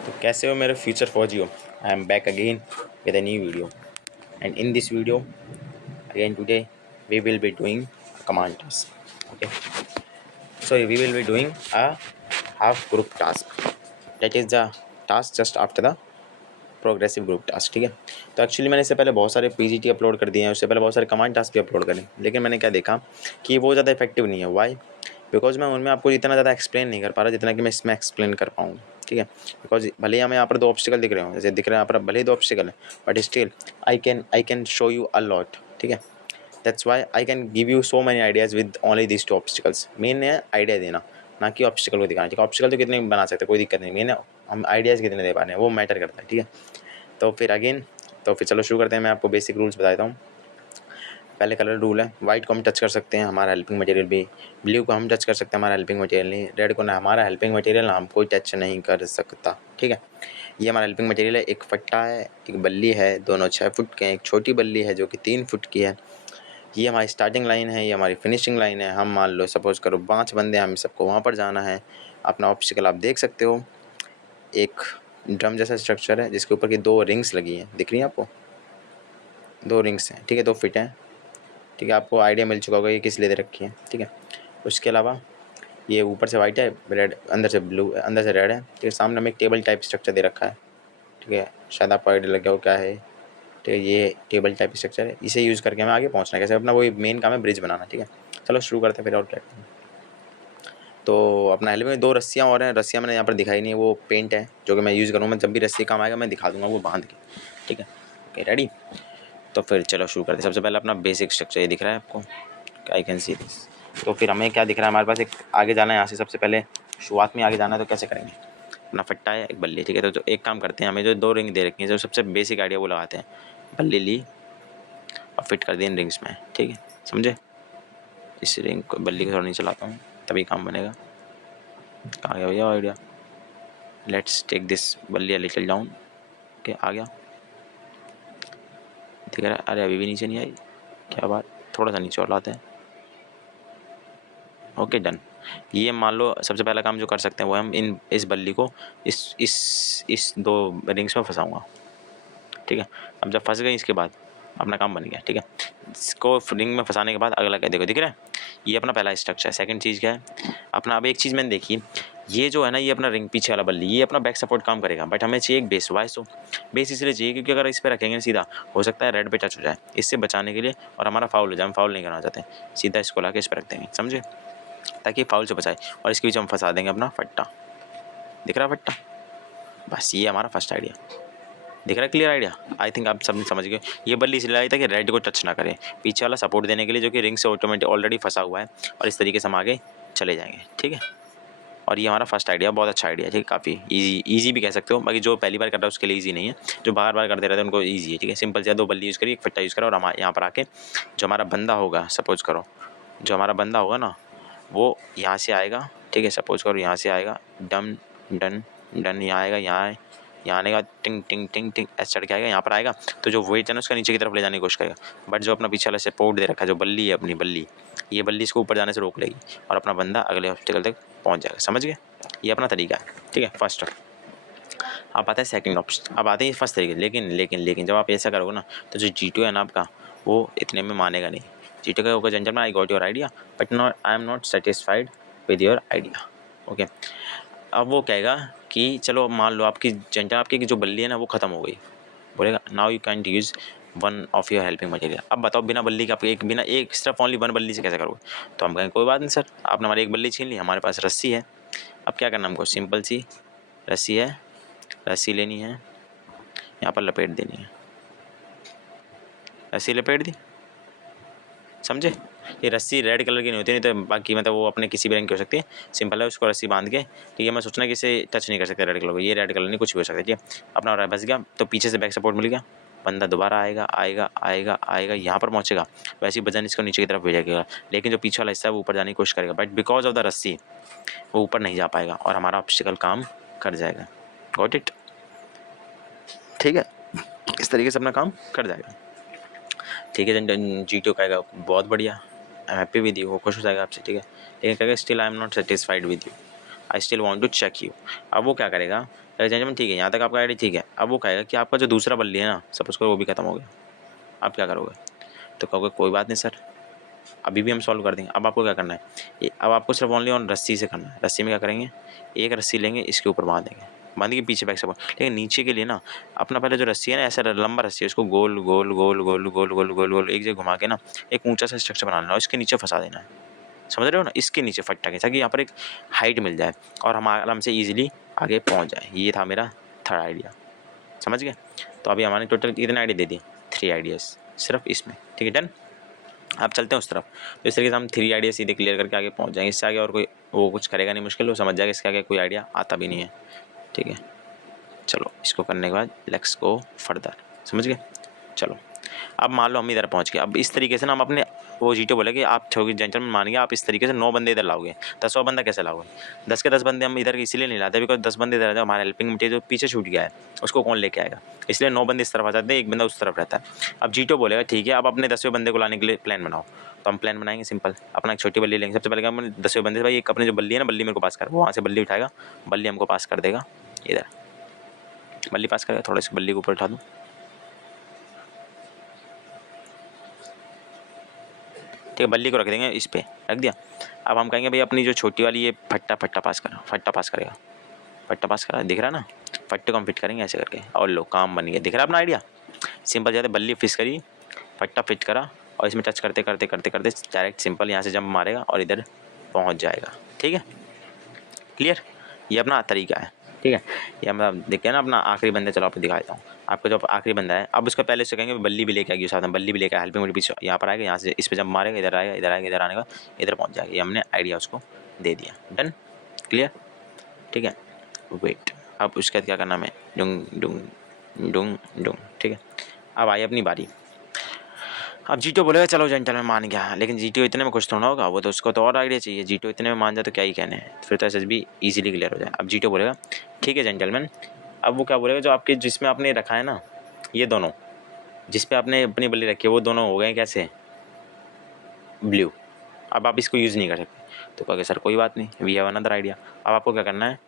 तो कैसे हो मेरे फ्यूचर फौजियों, I am back again with a new video. And in this video, again today, we will be doing a command task. Okay, so we will be doing a half group task. That is the task just after the progressive group task. ठीक है, तो actually मैंने इससे पहले बहुत सारे PGT upload कर दिए हैं, उससे पहले बहुत सारे कमांड टास्क भी अपलोड करें, लेकिन मैंने क्या देखा कि वो ज़्यादा इफेक्टिव नहीं है. वाई? बिकॉज मैं उनमें आपको इतना ज़्यादा एक्सप्लेन नहीं कर पा रहा जितना कि मैं इसमें एक्सप्लेन कर पाऊँगा. ठीक है, बिकॉज भले ही हमें यहाँ पर दो ऑब्स्टिकल दिख रहे हो, जैसे दिख रहे हैं यहाँ पर भले ही दो ऑब्स्टिकल है, but still I can show you a lot. ठीक है, that's why I can give you so many ideas with only this two obstacles. Main है आइडिया देना, ना कि ऑब्स्टिकल को दिखाना. ठीक है, ऑब्स्टिकल तो कितने भी बना सकते हैं, कोई दिक्कत नहीं. मेन है हम आइडियाज़ कितने दे पा रहे हैं, वो मैटर करता है. ठीक है, तो फिर चलो शुरू करते हैं. मैं आपको बेसिक रूल्स बता देता हूँ. पहले कलर रूल है, वाइट को हम टच कर सकते हैं, हमारा हेल्पिंग मटेरियल भी. ब्लू को हम टच कर सकते हैं, हमारा हेल्पिंग मटेरियल नहीं. रेड को ना हमारा हेल्पिंग मटेरियल ना हम कोई टच नहीं कर सकता. ठीक है, ये हमारा हेल्पिंग मटेरियल है. एक फट्टा है, एक बल्ली है, दोनों 6 फुट के हैं. एक छोटी बल्ली है जो कि 3 फुट की है. ये हमारी स्टार्टिंग लाइन है, ये हमारी फिनिशिंग लाइन है. हम मान लो सपोज़ करो 5 बंदे, हम सबको वहाँ पर जाना है. अपना ऑब्स्टिकल आप देख सकते हो, एक ड्रम जैसा स्ट्रक्चर है जिसके ऊपर की 2 रिंग्स लगी हैं, दिख रही हैं आपको? 2 रिंग्स हैं. ठीक है, 2 फिट हैं. ठीक है, आपको आइडिया मिल चुका होगा ये किस लिए दे रखी है. ठीक है, उसके अलावा ये ऊपर से वाइट है, रेड अंदर से ब्लू, अंदर से रेड है. ठीक है, सामने हमें एक टेबल टाइप स्ट्रक्चर दे रखा है. ठीक है, शायद आपको आइडिया लग गया हो क्या है. ठीक है, ये टेबल टाइप स्ट्रक्चर है, इसे यूज़ करके हमें आगे पहुंचना है. कैसे? अपना वही मेन काम है, ब्रिज बनाना. ठीक है, चलो शुरू करते हैं फिर. और क्या करते हैं, तो अपना हेलमेट में 2 रस्सियाँ और हैं. रस्सियाँ मैंने यहाँ पर दिखाई नहीं है, वो पेंट है जो कि मैं यूज़ करूँगा. जब भी रस्सी काम आएगा मैं दिखा दूँगा वो बांध के. ठीक है, ओके रेडी. तो फिर चलो शुरू करते हैं. सबसे पहले अपना बेसिक स्ट्रक्चर ये दिख रहा है आपको, आई कैन सी दिस. तो फिर हमें क्या दिख रहा है, हमारे पास एक आगे जाना है. यहाँ से सबसे पहले शुरुआत में आगे जाना है, तो कैसे करेंगे? अपना फट्टा है, एक बल्ली. ठीक है, तो एक काम करते हैं, हमें जो 2 रिंग दे रखी हैं, जो सबसे बेसिक आइडिया वो लगाते हैं. बल्ली ली और फिट कर दी इन रिंग्स में. ठीक है, समझे? इस रिंग को, बल्ली को थोड़ा नहीं चलाता हूँ तभी काम बनेगा. कहाँ गया भैया आइडिया? लेट्स टेक दिस बल्ली लिटिल डाउन. ओके, आ गया, दिख रहा है? अरे अभी भी नीचे नहीं आई, क्या बात. थोड़ा सा नीचे और लाते हैं. Okay done. ये मान लो सबसे पहला काम जो कर सकते हैं वो हम इस बल्ली को इस 2 रिंग्स में फंसाऊंगा. ठीक है, अब जब फंस गई इसके बाद अपना काम बन गया. ठीक है, इसको रिंग में फंसाने के बाद अगला क्या देखो, दिख रहा है? ये अपना पहला स्ट्रक्चर है. सेकंड चीज़ क्या है अपना? अब एक चीज़ मैंने देखी, ये जो है ना, ये अपना रिंग पीछे वाला बल्ली, ये अपना बैक सपोर्ट काम करेगा, बट हमें चाहिए एक बेस. वाइस तो बेस इसलिए चाहिए क्योंकि अगर इस पर रखेंगे सीधा, हो सकता है रेड पे टच हो जाए. इससे बचाने के लिए और हमारा फाउल हो जाए, हम फाउल नहीं करना चाहते, सीधा इसको ला के इस पर रख देंगे, समझे? ताकि फाउल से बचाए. और इसके बीच हम फंसा देंगे अपना फट्टा. दिख रहा है फट्टा? बस ये हमारा फर्स्ट आइडिया. दिख रहा है क्लियर आइडिया? आई थिंक आप सब समझ गए. ये बल्ली इसलिए आई था कि रेड को टच ना करे, पीछे वाला सपोर्ट देने के लिए जो कि रिंग से ऑटोमेटिक ऑलरेडी फंसा हुआ है, और इस तरीके से हम आगे चले जाएंगे. ठीक है, और ये हमारा फर्स्ट आइडिया बहुत अच्छा आइडिया है. ठीक है, काफ़ी ईजी भी कह सकते हो. बाकी जो पहली बार कर रहा है उसके लिए ईजी नहीं है, जो बार बार करते रहते हैं उनको ईजी है. ठीक है, सिंपल से 2 बल्ली यूज़ करिए, एक फट्टा यूज़ करो, और हम यहाँ पर आके जो हमारा बंदा होगा, सपोज करो जो हमारा बंदा होगा ना, वो यहाँ से आएगा. ठीक है, सपोज करो यहाँ से आएगा, डन डन डन, यहाँ आएगा, यहाँ आने का टिंग टिंग टिंग टिंग ऐसे चढ़ के आएगा, यहाँ पर आएगा. तो जो वेट है ना उसका नीचे की तरफ ले जाने की कोशिश करेगा, बट जो अपना पीछे वाला सपोर्ट दे रखा है, जो बल्ली है अपनी बल्ली, ये बल्ली इसको ऊपर जाने से रोक लेगी और अपना बंदा अगले ऑब्स्टिकल तक पहुँच जाएगा. समझ गए? ये अपना तरीका है. ठीक है, फर्स्ट. अब आता है सेकंड ऑप्शन. अब आते हैं फर्स्ट तरीके. लेकिन जब आप ऐसा करोगे ना, तो जो G2 है ना आपका, वो इतने में मानेगा नहीं. G2 का होगा gentleman, I got your idea but not, I am not satisfied with your idea. Okay, अब वो कहेगा कि चलो मान लो आपकी जेंटल, आपकी जो बल्ली है ना वो ख़त्म हो गई. बोलेगा now you can use one of your helping material. अब बताओ बिना बल्ली के आप एक सिर्फ ओनली 1 बल्ली से कैसे करोगे? तो हम कहेंगे कोई बात नहीं सर, आपने हमारी एक बल्ली छीन ली, हमारे पास रस्सी है. अब क्या करना हमको? सिंपल सी रस्सी है, रस्सी लेनी है, यहाँ पर लपेट देनी है, रस्सी लपेट दी, समझे? ये रस्सी रेड कलर की नहीं होती, नहीं तो बाकी मतलब वो अपने किसी भी रंग की हो सकती है. सिंपल है, उसको रस्सी बांध के. ठीक है, मैं सोचना कि इसे टच नहीं कर सकते रेड कलर को, ये रेड कलर नहीं, कुछ भी हो सकता है. ठीक है, अपना बस गया, तो पीछे से बैक सपोर्ट मिल गया, बंदा दोबारा आएगा आएगा आएगा आएगा, यहाँ पर पहुँचेगा, वैसे ही वजन इसको नीचे की तरफ भेजेगा, लेकिन जो पीछे वाला हिस्सा है वो ऊपर जाने की कोशिश करेगा, बट बिकॉज ऑफ द रस्सी वो ऊपर नहीं जा पाएगा और हमारा ऑब्स्टिकल काम कर जाएगा. Got it? ठीक है, इस तरीके से अपना काम कर जाएगा. ठीक है, G2 कहेगा बहुत बढ़िया, I am happy with you, वो खुश हो जाएगा आपसे. ठीक है, लेकिन कहेगा still I am not satisfied with you, I still want to check you. अब वो क्या करेगा, जेंटलमैन ठीक है, यहाँ तक आपका आइडिया ठीक है। अब वो कहेगा कि आपका जो दूसरा बल्ली है ना, सपोज करो वो भी खत्म हो गया, आप क्या करोगे? तो कहोगे कोई बात नहीं सर, अभी भी हम सॉल्व कर देंगे। अब आपको क्या करना है, अब आपको सिर्फ ओनली ऑन रस्सी से करना है। रस्सी में क्या करेंगे, एक रस्सी लेंगे, इसके ऊपर बांध देंगे, बांध के पीछे बैक से। लेकिन नीचे के लिए ना अपना पहले जो रस्सी है ना, ऐसा लंबा रस्सी है, उसको गोल गोल गोल गोल गोल गोल गोल गोल एक जगह घुमा के ना एक ऊंचा सा स्ट्रक्चर बना लेना और इसके नीचे फंसा देना है। समझ रहे हो ना, इसके नीचे फट्टा के, ताकि यहाँ पर एक हाइट मिल जाए और हम आराम से ईजिली आगे पहुँच जाए। ये था मेरा थर्ड आइडिया, समझ गए? तो अभी हमारे टोटल कितने आइडिया दे दिए? 3 आइडियाज़ सिर्फ इसमें, ठीक है, डन। आप चलते हैं उस तरफ। तो इस तरीके से हम 3 आइडिया सीधे क्लियर करके आगे पहुंच जाएंगे। इससे आगे और कोई वो कुछ करेगा नहीं मुश्किल, वो समझ जाएगा इसके आगे कोई आइडिया आता भी नहीं है, ठीक है। चलो इसको करने के बाद लेट्स गो फर्दर, समझ गए? चलो अब मान लो हम इधर पहुंच गए। अब इस तरीके से ना हम अपने, वो जीटो बोले कि आप छोटी जेंटलमैन मान गया, आप इस तरीके से 9 बंदे इधर लाओगे। 10वां बंदा कैसे लाओगे? 10 के 10 बंदे हम इधर इसलिए नहीं लाते बिकॉज 10 बंदे इधर, हमारा हेल्पिंग मटेरियल जो पीछे छूट गया है उसको कौन लेके आएगा, इसलिए 9 बंदे इस तरफ आ जाते हैं, एक बंदा उस तरफ रहता है। अब जीटो बोलेगा ठीक है, अब अपने 10वें बंदे को लाने के लिए प्लान बनाओ। तो हम प्लान बनाएंगे सिंपल, अपना एक छोटी बल्ली लेंगे। सबसे पहले हम 10वें बंदे से, भाई एक अपने जो बल्ली है ना, बल्ली मेरे को पास कर। वो वहाँ से बल्ली उठाएगा, बल्ली हमको पास कर देगा इधर, बल्ली पास करेगा। थोड़ा सी बल्ली को ऊपर उठा दूँ, ठीक है, बल्ली को रख देंगे, इस पे रख दिया। अब हम कहेंगे भाई अपनी जो छोटी वाली ये फट्टा पास करा, फट्टा पास करेगा, फट्टा पास करा, दिख रहा ना? फट्टे को हम फिट करेंगे ऐसे करके, और लो काम बन गया। दिख रहा अपना आइडिया? सिंपल जाते, बल्ली फिक्स करी, फट्टा फिट करा और इसमें टच करते करते करते करते डायरेक्ट सिंपल यहाँ से जंप मारेगा और इधर पहुँच जाएगा, ठीक है, क्लियर? ये अपना तरीका है, ठीक है। ये हम देखते हैं ना अपना आखिरी बंदा। चलो आपको दिखाता हूँ। आपका जो आखिरी बंदा है, अब उसका पहले से कहेंगे बल्ली भी लेके आएगी साथ में, बल्ली भी लेकर हेल्पिंग मेरे पीछे यहाँ पर आएगा, यहाँ से इस पर जब मारेगा, इधर आएगा, इधर आएगा, इधर आने का इधर पहुँच जाएगा। ये हमने आइडिया उसको दे दिया, डन, क्लियर, ठीक है। वेट, अब उसके बाद क्या करना है, डुंग डुंग डुंग डुंग, ठीक है। अब आई अपनी बारी। अब जीटो बोलेगा चलो जेंटलमैन मान गया, लेकिन जीटो इतने में कुछ थोड़ा होगा, वो तो उसको तो और आइडिया चाहिए। जीटो इतने में मान जाए तो क्या ही कहने हैं, फिर तो एसएस भी ईजिली क्लियर हो जाए। अब जीटो बोलेगा ठीक है जेंटलमैन। अब वो क्या बोलेगा, जो आपके जिसमें आपने रखा है ना, ये दोनों जिस पे आपने अपनी बल्ली रखी है वो दोनों हो गए कैसे, ब्लू। अब आप इसको यूज़ नहीं कर सकते। तो कहोगे सर कोई बात नहीं, वी हैव अनदर आइडिया। अब आपको क्या करना है,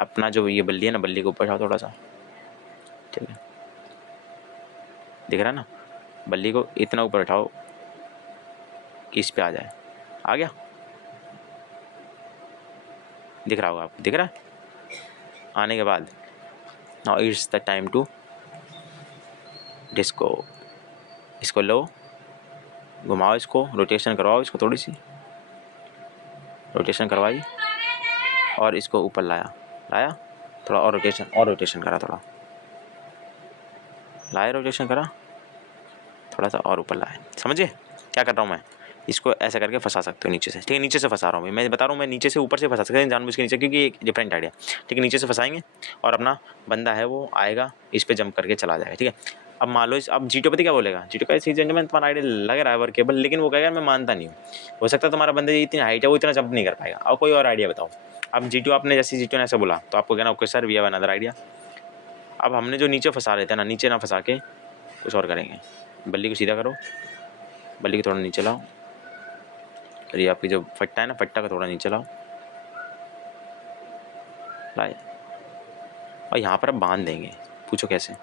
अपना जो ये बल्ली है ना, बल्ली को ऊपर उठाओ थोड़ा सा, ठीक है, दिख रहा है ना? बल्ली को इतना ऊपर उठाओ कि इस पे आ जाए। आ गया? दिख रहा होगा आपको, दिख रहा है? आने के बाद now it's the time to disco. इसको लो, घुमाओ, इसको रोटेशन करवाओ, इसको थोड़ी सी रोटेशन करवाई और इसको ऊपर लाया, लाया थोड़ा और रोटेशन करा, थोड़ा लाया, रोटेशन करा, थोड़ा सा और ऊपर लाया। समझिए क्या कर रहा हूँ मैं? इसको ऐसा करके फंसा सकते हो नीचे से, ठीक है, नीचे से फंसा रहा हूँ मैं बता रहा हूँ, मैं नीचे से ऊपर से फंसा सकते हैं जानबूझ के नीचे, क्योंकि एक डिफरेंट आइडिया, ठीक है। नीचे से फंसाएंगे और अपना बंदा है वो आएगा, इस पर जंप करके चला जाएगा, ठीक है। अब मान लो अब जीटो पति क्या बोलेगा, जीटो का जेंटलमैन तुम्हारा आइडिया लग रहा है वर्केबल, लेकिन वो कहेगा मैं मानता नहीं हूँ, हो सकता है तुम्हारा बंदा इतनी हाइट है वो इतना जंप नहीं कर पाएगा, और कोई और आइडिया बताओ। अब जीटो आपने जैसे जीटो ने ऐसा बोला तो आपको कहना okay sir we have another idea. अब हमने जो नीचे फंसा रहे थे ना, नीचे ना फंसा के कुछ और करेंगे। बल्ली को सीधा करो, बल्ली को थोड़ा नीचे लाओ, और ये आपकी जो फट्टा है ना, फट्टा का थोड़ा नीचे लाओ, लाए, और यहाँ पर अब बांध देंगे। पूछो कैसे?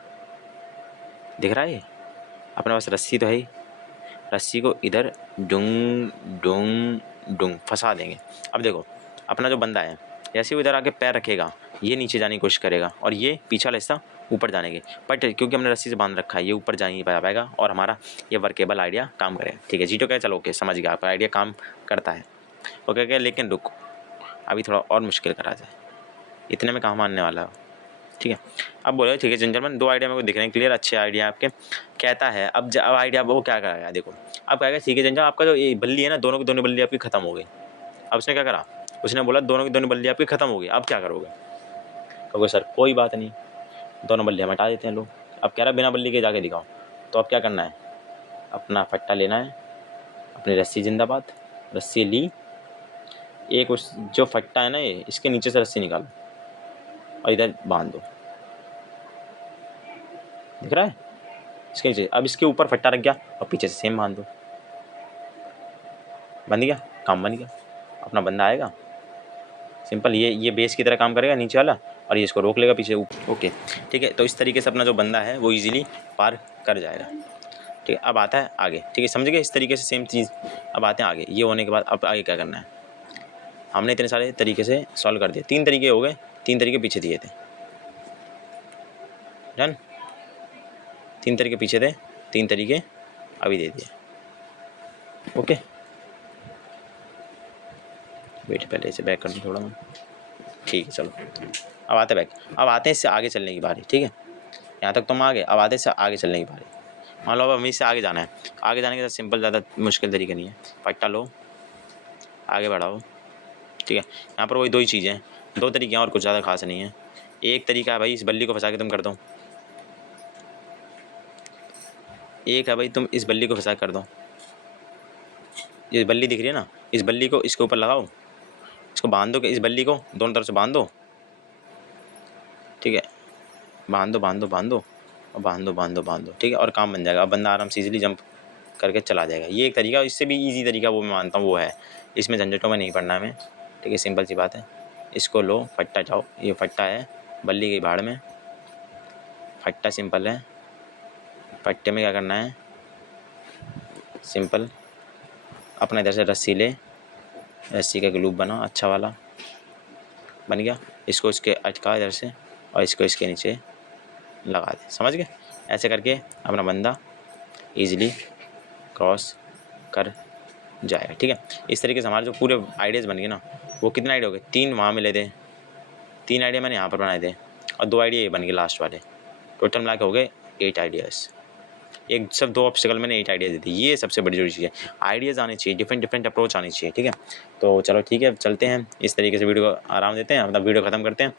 दिख रहा है? ये अपने पास रस्सी तो है ही, रस्सी को इधर डुंग डुंग डुंग फंसा देंगे। अब देखो अपना जो बंदा है, जैसे वो इधर आके पैर रखेगा, ये नीचे जाने की कोशिश करेगा और ये पीछा वाला हिस्सा ऊपर जाने के, बट क्योंकि हमने रस्सी से बांध रखा है ये ऊपर जा नहीं पाएगा और हमारा ये वर्केबल आइडिया काम करेगा, ठीक है। जीटो कहे चलो ओके समझ गया, आपका आइडिया काम करता है, ओके क्या, लेकिन रुको अभी थोड़ा और मुश्किल करा जाए, इतने में कहाँ मानने वाला हो, ठीक है। अब बोले ठीक है जेंटलमैन, 2 आइडिया मेरे को दिख रहे हैं क्लियर, अच्छे आइडिया आपके। कहता है अब आइडिया वो क्या करेगा, देखो अब कहेगा ठीक है जेंटलमैन, आपका जो ये बल्ली है ना, दोनों की दोनों बल्ली आपकी खत्म हो गई। अब उसने क्या करा, उसने बोला दोनों की दोनों बल्ली आपकी खत्म हो गई, अब क्या करोगे? कहोगे सर कोई बात नहीं, दोनों बल्ली हम हटा देते हैं। लोग अब कह रहा बिना बल्ली के जाके दिखाओ। तो अब क्या करना है, अपना फट्टा लेना है, अपनी रस्सी जिंदाबाद, रस्सी ली, एक उस जो फट्टा है ना ये, इसके नीचे से रस्सी निकालो और इधर बांध दो, दिख रहा है? इसके नीचे, अब इसके ऊपर फट्टा रख गया और पीछे से सेम बांध दो, बन गया, काम बन गया। अपना बंदा आएगा सिंपल, ये बेस की तरह काम करेगा नीचे वाला, और ये इसको रोक लेगा पीछे। ओके ठीक है, तो इस तरीके से अपना जो बंदा है वो ईजिली पार कर जाएगा। ठीक है, अब आता है आगे। ठीक है, समझ गए? इस तरीके से सेम चीज़। अब आते हैं आगे। ये होने के बाद अब आगे क्या करना है, हमने इतने सारे तरीके से सॉल्व कर दिए। 3 तरीके हो गए, 3 तरीके पीछे दिए थे। डन। 3 तरीके पीछे थे, 3 तरीके अभी दे दिए। ओके वेट, पहले इसे बैक कर दूँ थोड़ा मैं। ठीक है चलो, अब आते हैं बैक। अब आते हैं इससे आगे चलने की बारी। ठीक है, यहाँ तक तुम आगे, अब आते हैं इससे आगे चलने की बारी। मान लो अब हमें इससे आगे जाना है। आगे जाने के साथ सिंपल, ज़्यादा मुश्किल तरीका नहीं है। पट्टा लो, आगे बढ़ाओ। ठीक है, यहाँ पर वही 2 ही चीज़ें हैं, 2 तरीके हैं और कुछ ज़्यादा खास नहीं है। एक तरीका है भाई इस बल्ली को फंसा के तुम कर दो, एक है भाई तुम इस बल्ली को फंसा कर दो। ये बल्ली दिख रही है ना, इस बल्ली को इसके ऊपर लगाओ, इसको बांध दो, कि इस बल्ली को दोनों तरफ से बांध दो। ठीक है, बांध दो बांध दो बांध दो और बांध दो बांध दो बांध दो। ठीक है, और काम बन जाएगा। अब बंदा आराम से इजीली जंप करके चला जाएगा। ये एक तरीका, इससे भी इजी तरीका वो मैं मानता हूँ वो है। इसमें झंझटों में नहीं पड़ना हमें। ठीक है, सिंपल सी बात है। इसको लो, फट्टा जाओ, ये फट्टा है, बल्ली की भाड़ में फट्टा सिंपल है। फट्टे में क्या करना है, सिंपल अपना इधर से रस्सी ले, रस्सी का ग्लूप बना अच्छा वाला, बन गया। इसको इसके अटका इधर से और इसको इसके नीचे लगा दे। समझ गए? ऐसे करके अपना बंदा इजीली क्रॉस कर जाएगा। ठीक है, इस तरीके से हमारे जो पूरे आइडियाज़ बन गए ना, वो कितने आइडिया हो गए, 3 वहाँ मिले थे, 3 आइडिया मैंने यहाँ पर बनाए थे और 2 आइडिया ये बन गए लास्ट वाले। टोटल मिला के हो गए 8 आइडियाज़। एक सब 2 ऑब्स्टिकल मैंने 8 आइडियाज़ दी थी। ये सबसे बड़ी जरूरी चीज़ है, आइडियाज़ आने चाहिए, डिफरेंट अप्रोच आनी चाहिए। ठीक है, तो चलो ठीक है, चलते हैं। इस तरीके से वीडियो को आराम देते हैं, मतलब वीडियो ख़त्म करते हैं।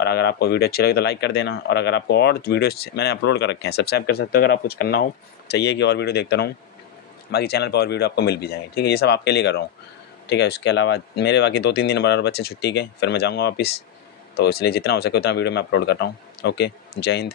और अगर आपको वीडियो अच्छी लगे तो लाइक कर देना, और अगर आपको और वीडियोस मैंने अपलोड कर रखे हैं सब्सक्राइब कर सकते हो। अगर आप कुछ करना हो, चाहिए कि और वीडियो देखता रहूँ, बाकी चैनल पर और वीडियो आपको मिल भी जाएंगे। ठीक है, ये सब आपके लिए कर रहा हूँ। ठीक है, उसके अलावा मेरे बाकी 2-3 दिन बाद बच्चे छुट्टी के, फिर मैं जाऊँगा वापस, तो इसलिए जितना हो सके उतना वीडियो मैं अपलोड कर रहा हूँ। ओके, जय हिंद।